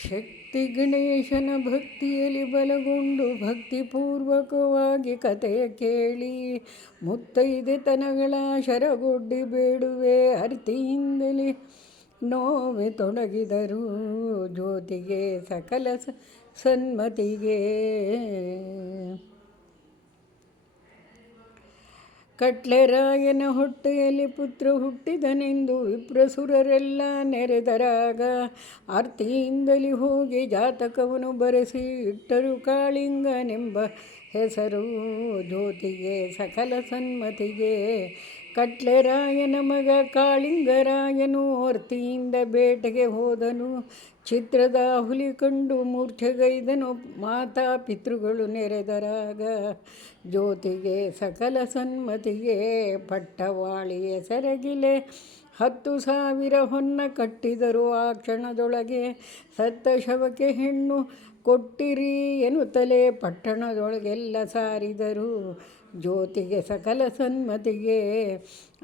ಶಕ್ತಿ ಗಣೇಶನ ಭಕ್ತಿಯಲ್ಲಿ ಬಲಗೊಂಡು ಭಕ್ತಿಪೂರ್ವಕವಾಗಿ ಕಥೆಯ ಕೇಳಿ ಮುತ್ತೈದೆತನಗಳ ಶರಗೊಡ್ಡಿ ಬೇಡುವೆ ಅರ್ತಿಯಿಂದಲೇ ನೋವೆ ತೊಡಗಿದರು ಜ್ಯೋತಿಗೆ ಸಕಲ ಸನ್ಮತಿಗೆ. ಕಟ್ಲೆರಾಯನ ಹೊಟ್ಟೆಯಲ್ಲಿ ಪುತ್ರ ಹುಟ್ಟಿದನೆಂದು ವಿಪ್ರಸುರರೆಲ್ಲ ನೆರೆದರಾಗ ಆರ್ತಿಯಿಂದಲೇ ಹೋಗಿ ಜಾತಕವನ್ನು ಬರೆಸಿ ಇಟ್ಟರು ಕಾಳಿಂಗನೆಂಬ ಹೆಸರು ಜ್ಯೋತಿಗೆ ಸಕಲ ಸನ್ಮತಿಗೆ. ಕಟ್ಲೆರಾಯನ ಮಗ ಕಾಳಿಂಗರಾಯನು ಆರ್ತಿಯಿಂದ ಬೇಟೆಗೆ ಹೋದನು. ಚಿತ್ರದ ಹುಲಿ ಕಂಡು ಮೂರ್ಛೆಗೈದನು ಮಾತಾ ಪಿತೃಗಳು ನೆರೆದರಾಗ ಜ್ಯೋತಿಗೆ ಸಕಲ ಸನ್ಮತಿಗೆ. ಪಟ್ಟವಾಳಿಯ ಸೆರಗಿಲೆ 10,000 ಹೊನ್ನ ಕಟ್ಟಿದರು ಆ ಕ್ಷಣದೊಳಗೆ. ಸತ್ತ ಶವಕ್ಕೆ ಹೆಣ್ಣು ಕೊಟ್ಟಿರಿ ಎನ್ನುತ್ತಲೇ ಪಟ್ಟಣದೊಳಗೆಲ್ಲ ಸಾರಿದರು ಜ್ಯೋತಿಗೆ ಸಕಲ ಸನ್ಮತಿಗೆ.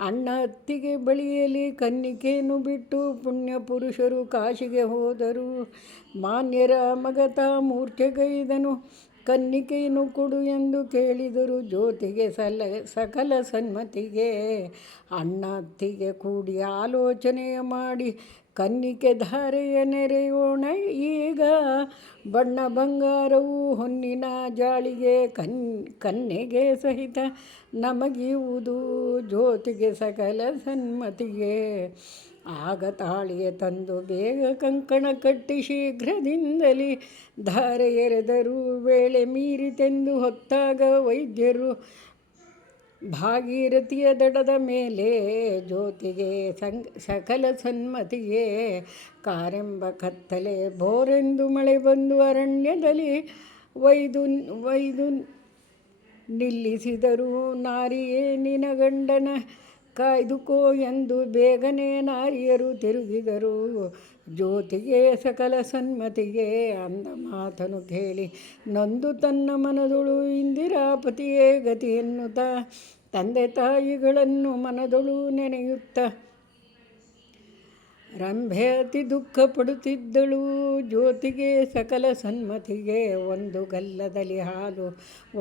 ಅಣ್ಣ ಅತ್ತಿಗೆ ಬಳಿಯಲ್ಲಿ ಕನ್ನಿಕೆಯನ್ನು ಬಿಟ್ಟು ಪುಣ್ಯ ಪುರುಷರು ಕಾಶಿಗೆ ಹೋದರು. ಮಾನ್ಯರ ಮಗತ ಮೂರ್ಛೆಗೈದನು ಕನ್ನಿಕೆಯನ್ನು ಕೊಡು ಎಂದು ಕೇಳಿದರು ಜ್ಯೋತಿಗೆ ಸಕಲ ಸನ್ಮತಿಗೆ. ಅಣ್ಣ ಅತ್ತಿಗೆ ಕೂಡಿ ಆಲೋಚನೆಯ ಮಾಡಿ ಕನ್ನಿಕೆ ಧಾರೆಯ ನೆರೆಯೋಣ ಈಗ. ಬಣ್ಣ ಬಂಗಾರವು ಹೊನ್ನಿನ ಜಾಳಿಗೆ ಕನ್ನೆಗೆ ಸಹಿತ ನಮಗಿಯುವುದು ಜ್ಯೋತಿಗೆ ಸಕಲ ಸನ್ಮತಿಗೆ. ಆಗ ತಾಳಿಯ ತಂದು ಬೇಗ ಕಂಕಣ ಕಟ್ಟಿ ಶೀಘ್ರದಿಂದಲೇ ಧಾರೆ ಎರೆದರು. ವೇಳೆ ಮೀರಿತೆಂದು ಹೊತ್ತಾಗ ವೈದ್ಯರು ಭಾಗೀರಥಿಯ ದಡದ ಮೇಲೆ ಜ್ಯೋತಿಗೆ ಸಕಲ ಸನ್ಮತಿಗೆ. ಕಾರೆಂಬ ಕತ್ತಲೆ ಬೋರೆಂದು ಮಳೆ ಬಂದು ಅರಣ್ಯದಲ್ಲಿ ಒಯ್ದು ನಿಲ್ಲಿಸಿದರು. ನಾರಿಯೇ ನಿನ ಗಂಡನ ಕಾಯ್ದುಕೋ ಎಂದು ಬೇಗನೆ ನಾರಿಯರು ತಿರುಗಿದರು ಜ್ಯೋತಿಗೆ ಸಕಲ ಸನ್ಮತಿಗೆ. ಅಂದ ಮಾತನು ಕೇಳಿ ನೊಂದು ತನ್ನ ಮನದೊಳು ಇಂದಿರಾಪತಿಯೇ ಗತಿ ಎನ್ನುತ್ತ ತಂದೆ ತಾಯಿಗಳನ್ನು ಮನದೊಳು ನೆನೆಯುತ್ತ ರಂಭೆ ಅತಿ ದುಃಖ ಪಡುತ್ತಿದ್ದಳು ಜ್ಯೋತಿಗೆ ಸಕಲ ಸನ್ಮತಿಗೆ. ಒಂದು ಗಲ್ಲದಲ್ಲಿ ಹಾಲು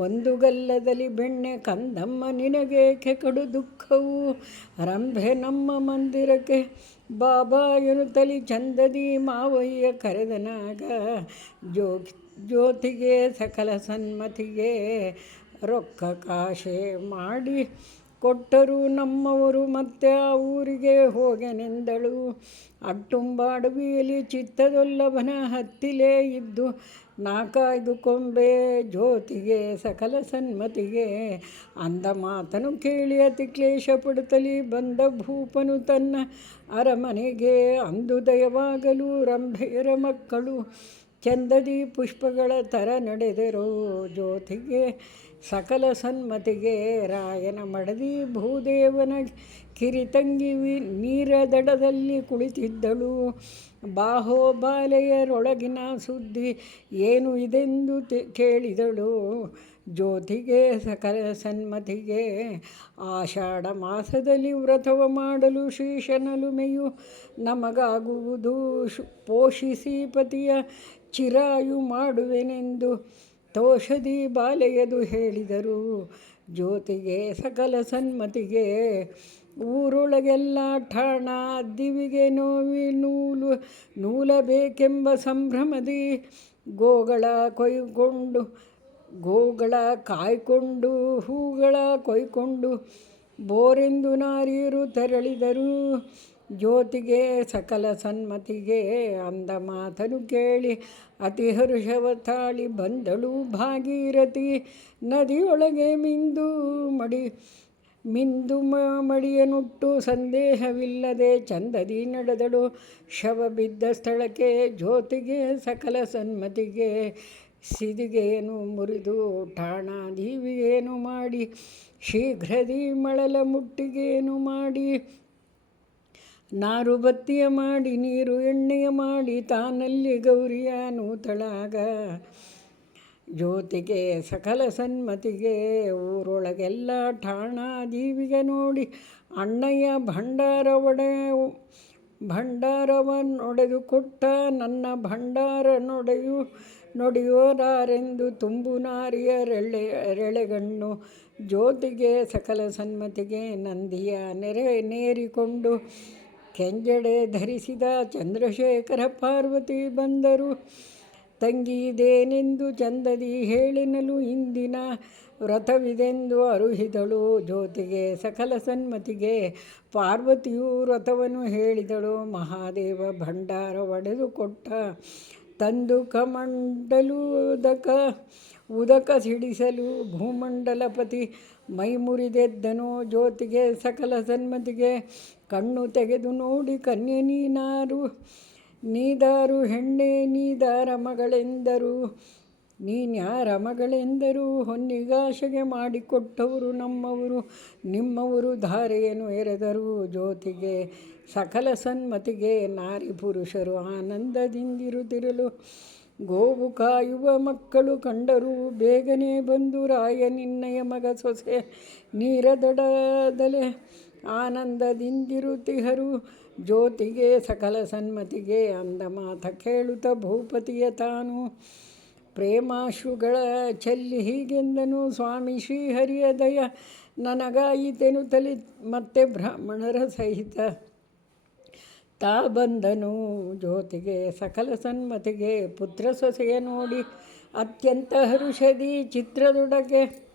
ಒಂದು ಗಲ್ಲದಲ್ಲಿ ಬೆಣ್ಣೆ ಕಂದಮ್ಮ ನಿನಗೇಕೆ ಕಡು ದುಃಖವು. ರಂಭೆ ನಮ್ಮ ಮಂದಿರಕ್ಕೆ ಬಾಬಾ ಎನ್ನುತ್ತಲಿ ಚಂದದಿ ಮಾವಯ್ಯ ಕರೆದನಾಗ ಜ್ಯೋತಿಗೆ ಸಕಲ ಸನ್ಮತಿಗೆ. ರೊಕ್ಕ ಕಾಶೆ ಮಾಡಿ ಕೊಟ್ಟರು ನಮ್ಮವರು ಮತ್ತೆ ಆ ಊರಿಗೆ ಹೋಗೆನೆಂದಳು. ಅಟ್ಟುಂಬ ಅಡವಿಯಲ್ಲಿ ಚಿತ್ತದೊಲ್ಲಭನ ಹತ್ತಿಲೇ ಇದ್ದು ನಾಕಾಯ್ದು ಕೊಂಬೆ ಜ್ಯೋತಿಗೆ ಸಕಲ ಸನ್ಮತಿಗೆ. ಅಂದ ಮಾತನು ಕೇಳಿ ಅತಿ ಕ್ಲೇಶ ಪಡುತ್ತಲಿ ಬಂದ ಭೂಪನು ತನ್ನ ಅರಮನೆಗೆ. ಅಂದು ದಯವಾಗಲು ರಂಭೆಯರ ಮಕ್ಕಳು ಚಂದದಿ ಪುಷ್ಪಗಳ ಥರ ನಡೆದರು ಜ್ಯೋತಿಗೆ ಸಕಲ ಸನ್ಮತಿಗೆ. ರಾಯನ ಮಡದಿ ಭೂದೇವನ ಕಿರಿತಂಗಿ ನೀರ ದಡದಲ್ಲಿ ಕುಳಿತಿದ್ದಳು. ಬಾಹೋಬಾಲೆಯರೊಳಗಿನ ಸುದ್ದಿ ಏನು ಇದೆಂದು ಕೇಳಿದಳು ಜ್ಯೋತಿಗೆ ಸಕಲ ಸನ್ಮತಿಗೆ. ಆಷಾಢ ಮಾಸದಲ್ಲಿ ವ್ರತವ ಮಾಡಲು ಶೇಷನಲುಮೆಯು ನಮಗಾಗುವುದು. ಪೋಷಿಸಿ ಪತಿಯ ಚಿರಾಯು ಮಾಡುವೆನೆಂದು ತೋಷದಿ ಬಾಲೆಯದು ಹೇಳಿದರು ಜ್ಯೋತಿಗೆ ಸಕಲ ಸನ್ಮತಿಗೆ. ಊರೊಳಗೆಲ್ಲ ಠಾಣ ದಿವಿಗೆ ನೂಲಬೇಕೆಂಬ ಸಂಭ್ರಮದಿ ಗೋಗಳ ಕಾಯ್ಕೊಂಡು ಹೂಗಳ ಕೊಯ್ಕೊಂಡು ಬೋರೆಂದು ನಾರಿಯರು ತೆರಳಿದರು ಜ್ಯೋತಿಗೆ ಸಕಲ ಸನ್ಮತಿಗೆ. ಅಂದ ಮಾತನು ಕೇಳಿ ಅತಿ ಹರುಷವ ತಾಳಿ ಬಂದಳು ಭಾಗೀರಥಿ ನದಿಯೊಳಗೆ ಮಿಂದು ಮಡಿಯನುಟ್ಟು ಸಂದೇಹವಿಲ್ಲದೆ ಚಂದದಿ ನಡೆದಳು ಶವ ಬಿದ್ದ ಸ್ಥಳಕ್ಕೆ ಜ್ಯೋತಿಗೆ ಸಕಲ ಸನ್ಮತಿಗೆ. ಸಿದಿಗೆಯನ್ನು ಮುರಿದು ಠಾಣ ದೀವಿಗೇನು ಮಾಡಿ ಶೀಘ್ರದಿ ಮಳಲ ಮುಟ್ಟಿಗೇನು ಮಾಡಿ ನಾರು ಬತ್ತಿಯ ಮಾಡಿ ನೀರು ಎಣ್ಣೆಯ ಮಾಡಿ ತಾನಲ್ಲಿ ಗೌರಿಯ ನೂತಳಾಗ ಜ್ಯೋತಿಗೆ ಸಕಲ ಸನ್ಮತಿಗೆ. ಊರೊಳಗೆಲ್ಲ ಠಾಣ ದೀವಿಗೆ ನೋಡಿ ಅಣ್ಣಯ್ಯ ಭಂಡಾರ ಭಂಡಾರವನ್ನೊಡೆದು ಕೊಟ್ಟ ನನ್ನ ಭಂಡಾರ ನುಡಿಯುವರಾರೆಂದು ತುಂಬು ನಾರಿಯರೆಳೆಗಣ್ಣು ಜ್ಯೋತಿಗೆ ಸಕಲ ಸನ್ಮತಿಗೆ ನಂದಿಯ ನೇರಿಕೊಂಡು ಕೆಂಜಡೆ ಧರಿಸಿದ ಚಂದ್ರಶೇಖರ ಪಾರ್ವತಿ ಬಂದರು. ತಂಗಿದೇನೆಂದು ಚಂದದಿ ಹೇಳಿನಲು ಇಂದಿನ ವ್ರತವಿದೆಂದು ಅರುಹಿದಳು ಜ್ಯೋತಿಗೆ ಸಕಲ ಸನ್ಮತಿಗೆ ಪಾರ್ವತಿಯು ವ್ರತವನ್ನು ಹೇಳಿದಳು. ಮಹಾದೇವ ಭಂಡಾರ ಒಡೆದು ಕೊಟ್ಟ ತಂದು ಉದಕ ಸಿಡಿಸಲು ಭೂಮಂಡಲಪತಿ ಮೈ ಮುರಿದೆದ್ದನು ಜ್ಯೋತಿಗೆ ಸಕಲ ಸನ್ಮತಿಗೆ ಕಣ್ಣು ತೆಗೆದು ನೋಡಿ ಕನ್ಯೆ ನೀದಾರು ಹೆಣ್ಣೆ ನೀದಾರ ಮಗಳೆಂದರು ನೀನ್ಯಾರ ಮಗಳೆಂದರು ಹೊನ್ನಿಗಾಶೆಗೆ ಮಾಡಿಕೊಟ್ಟವರು ನಮ್ಮವರು ನಿಮ್ಮವರು ಧಾರೆಯನ್ನು ಎರೆದರು ಜ್ಯೋತಿಗೆ ಸಕಲ ಸನ್ಮತಿಗೆ ನಾರಿ ಪುರುಷರು ಆನಂದದಿಂದಿರುತ್ತಿರಲು ಗೋವು ಕಾಯುವ ಮಕ್ಕಳು ಕಂಡರು ಬೇಗನೆ ಬಂದು ರಾಯ ನಿನ್ನಯ ಮಗ ಸೊಸೆ ನೀರದಡದಲೆ ಆನಂದದಿಂದಿರುತ್ತಿಹರು ಜ್ಯೋತಿಗೆ ಸಕಲ ಸನ್ಮತಿಗೆ ಅಂದ ಮಾತ ಕೇಳುತ್ತ ಭೂಪತಿಯ ತಾನು ಪ್ರೇಮಾಶ್ರುಗಳ ಚೆಲ್ಲಿ ಹೀಗೆಂದನು ಸ್ವಾಮಿ ಶ್ರೀಹರಿಯ ದಯ ನನಗಾಯಿತೆನುತ್ತಲಿ ಮತ್ತೆ ಬ್ರಾಹ್ಮಣರ ಸಹಿತ ತಾ ಬಂದನು ಜ್ಯೋತಿಗೆ ಸಕಲ ಸನ್ಮತಿಗೆ ಪುತ್ರ ಸೊಸೆಯ ನೋಡಿ ಅತ್ಯಂತ ಹರುಷದಿ ಚಿತ್ರದೊಡಗೆ